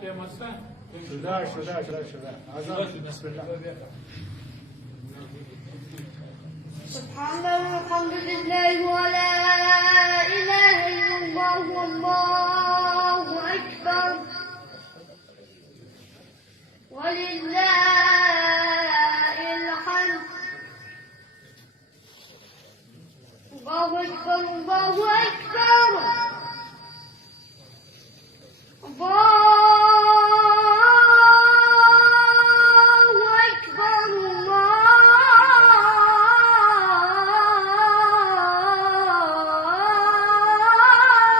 شده بسم الله. سبحان الله والحمد لله ولا إله إلا الله والله أكبر ولله الحمد. الله أكبر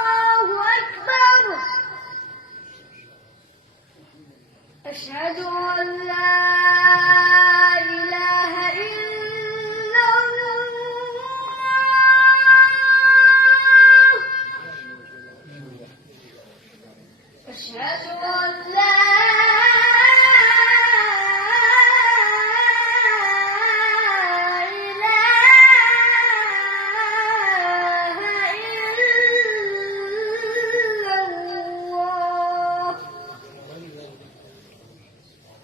الله أكبر أشهد أن لا إله إلا الله. أشهد أن لا إله إلا الله.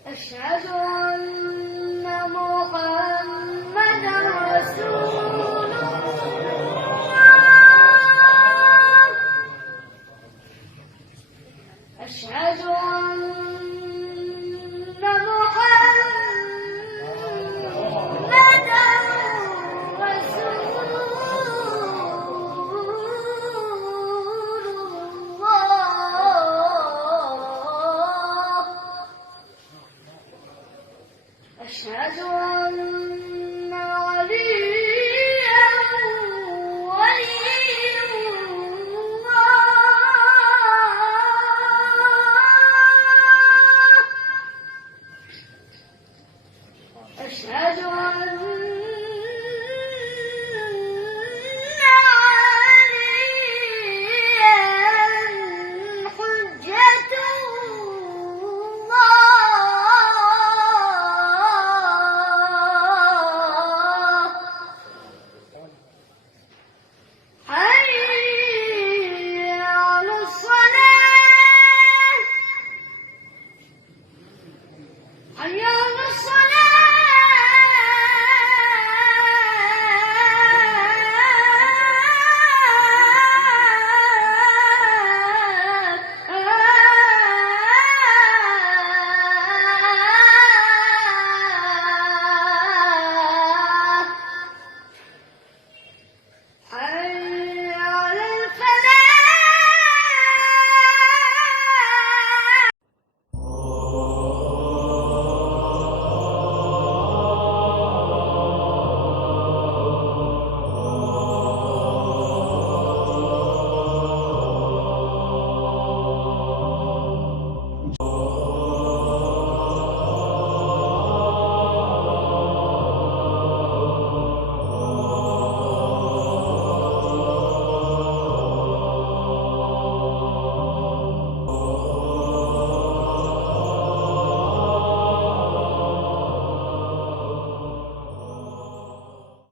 أشهد أن محمدا رسول الله. أشهد أن